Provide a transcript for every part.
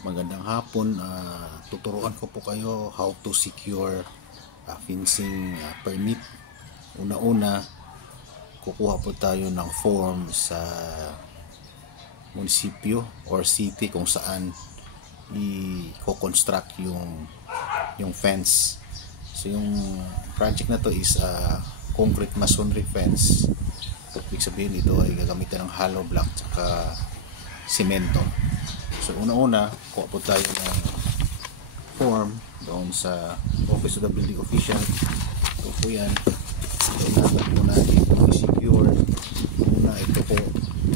Magandang hapon. Tuturuan ko po kayo how to secure fencing permit. Una-una, kukuha po tayo ng form sa munisipyo or city kung saan i-construct yung fence. So yung project na to is concrete masonry fence. Ibig sabihin ito ay gagamitan ng hollow block at semento. So una-una, kuha po tayo ng form doon sa Office of the Building Official. Ito po yan. Kailangan po natin itong i-secure. Una, ito po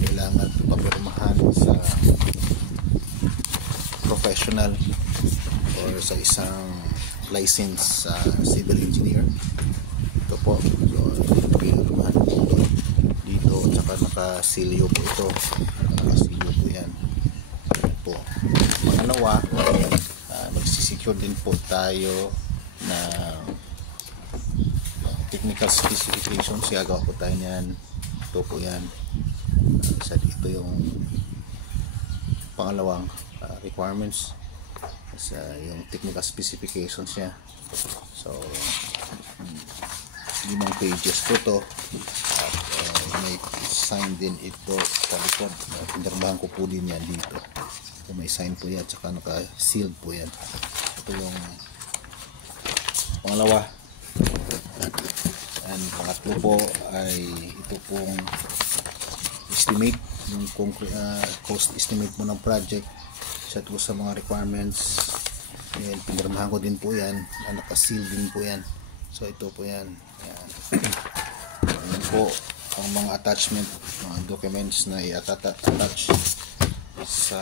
kailangan papirmahan sa professional or sa isang licensed civil engineer. Ito po. So, papirmahan po doon. Dito, at saka nakasilyo po ito. Nakasilyo po yan. Po. Pangalawa, magsisecure din po tayo na technical specifications. Gagawa po tayo niyan. Ito po yan. Ito yung pangalawang requirements. Yung technical specifications niya. So 5 pages po to. At may sign din ito sa likod. Pinirmahan ko po din yan dito. May sign po yan, tsaka naka-sealed po yan. Ito yung pangalawa. And pangatlo po ay ito pong estimate, yung cost estimate mo ng project. Set po sa mga requirements. Yan, pinirmahan ko din po yan. Naka-sealed din po yan. So ito po yan. Yan. Yan po ang mga attachment, mga documents na i-attach sa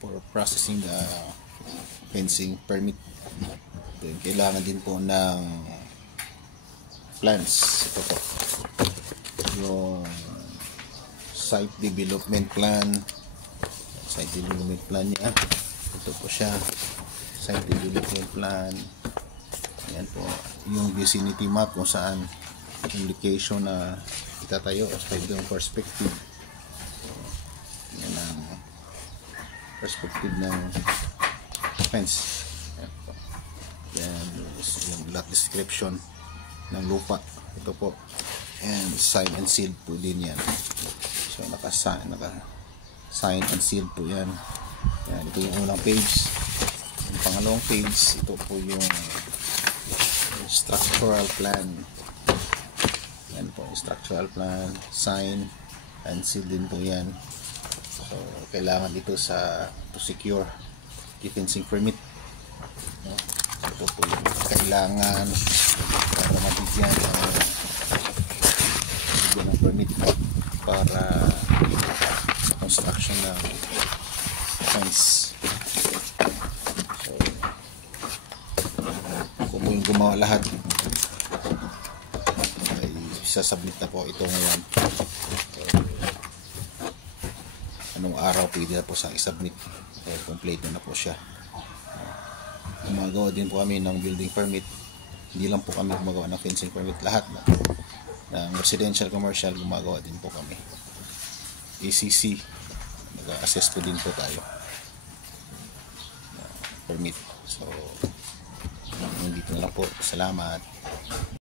for processing the fencing permit. Kailangan din po ng plans. Ito po yung site development plan niya. Ito po siya, site development plan. Ayan po yung vicinity map kung saan yung location na itatayo at yung perspective. Yan ang perspective ng fence. Yan yung lot description ng lupa. Ito po. And sign and seal po din yan. So naka-sign and seal po yan. Yan, ito yung unang page. Yung pangalawang page, ito po yung structural plan. Yan po, structural plan, sign and seal din po yan. So kailangan dito to secure the fencing permit. Ito po yung kailangan para mabigyan ng permit para sa construction ng fence. So kung po yung gumawa lahat ay sasubmit na po ito ngayon. Anong araw pwede na po sa i-submit, complete na po siya. Gumagawa din po kami ng building permit. Hindi lang po kami gumagawa ng fencing permit, lahat ng residential, commercial gumagawa din po kami. ACC, nag-assess po din po tayo permit. So dito na lang po. Salamat.